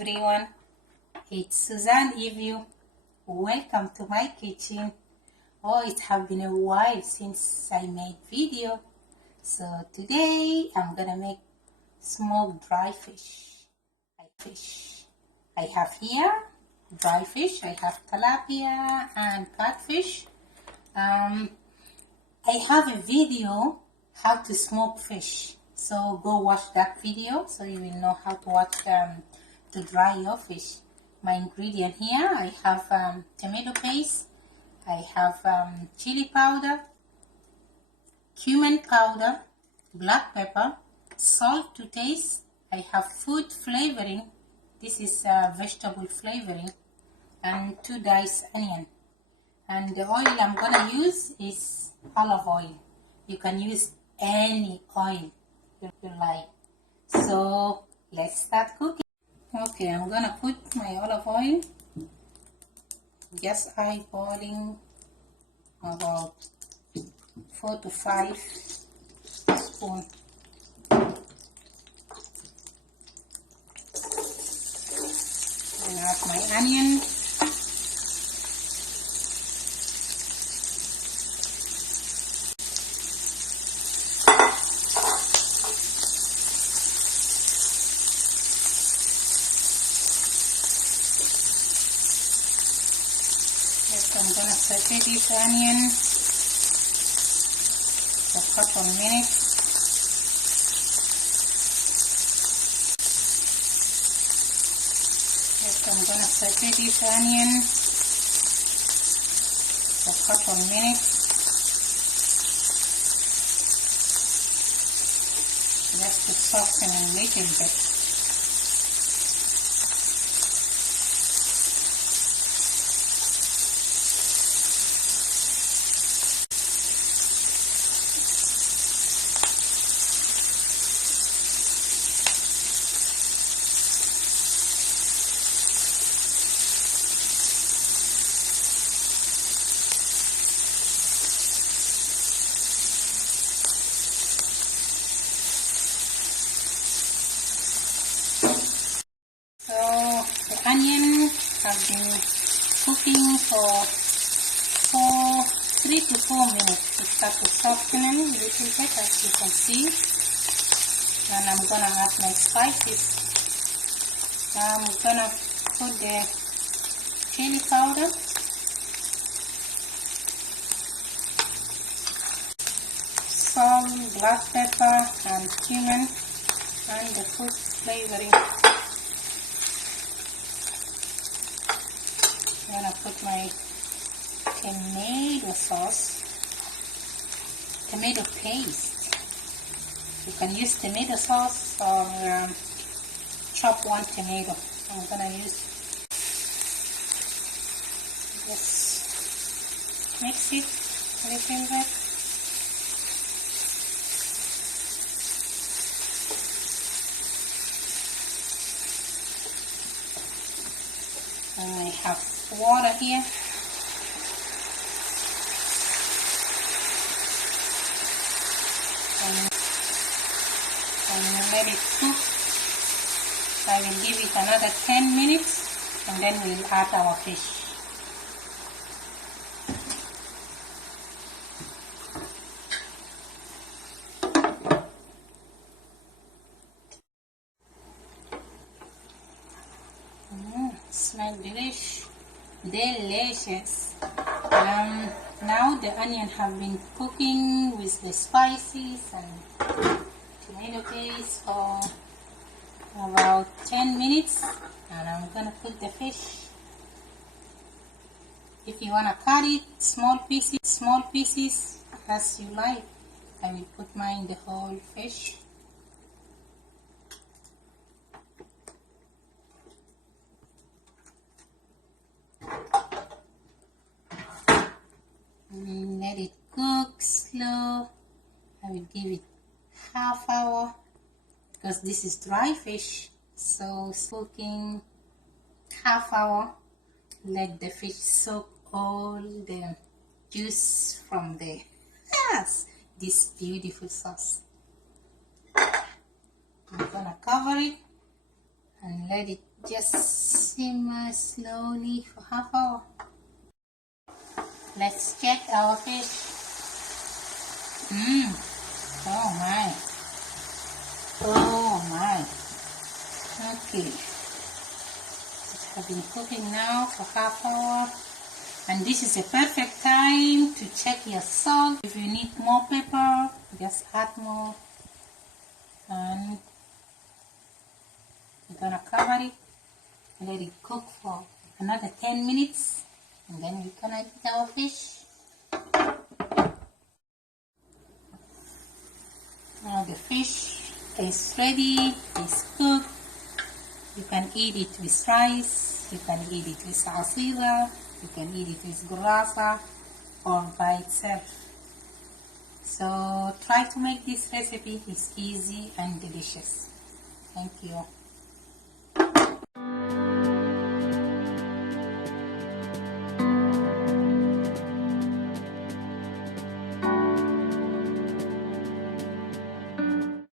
everyone, it's Suzanne Evu. Welcome to my kitchen. Oh, it has been a while since I made video. So today I'm gonna make smoked dry fish. I have here dry fish. I have tilapia and catfish. I have a video how to smoke fish. So go watch that video so you will know how to dry your fish. My ingredient here, I have tomato paste, I have chili powder, cumin powder, black pepper, salt to taste, I have food flavoring, this is vegetable flavoring, and 2 diced onion. And the oil I'm gonna use is olive oil. You can use any oil you like. So let's start cooking. Okay, I'm gonna put my olive oil, just eyeballing about 4 to 5 spoons. And add my onion. I'm gonna saute this onion for a couple minutes. I'm gonna saute this onion for a couple minutes. Just to soften a little bit. So the onion have been cooking for 3 to 4 minutes. It start to soften a little bit, as you can see. And I'm gonna add my spices. I'm gonna put the chili powder, salt, black pepper, and cumin, and the food flavoring. I'm gonna put my tomato sauce, tomato paste. You can use tomato sauce or chop one tomato. I'm gonna use, just mix it a little bit. And I have water here. And let it cook. I will give it another 10 minutes and then we'll add our fish. Smell delicious. Now the onion have been cooking with the spices and tomato paste for about 10 minutes, and I'm gonna put the fish. If you wanna cut it small pieces as you like, I will put mine the whole fish. Let it cook slow. I will give it half hour because this is dry fish, so cooking half hour. Let the fish soak all the juice from this beautiful sauce. I'm gonna cover it and let it just simmer slowly for half hour. Let's check our fish. Oh my. Oh my. Okay. It has been cooking now for half hour. And this is a perfect time to check your salt. If you need more pepper, just add more. And we're gonna cover it, let it cook for another 10 minutes, and then we're gonna eat our fish. Now the fish is ready, it's cooked. You can eat it with rice, you can eat it with salsila, you can eat it with gurasa, or by itself. So try to make this recipe, it's easy and delicious. Thank you.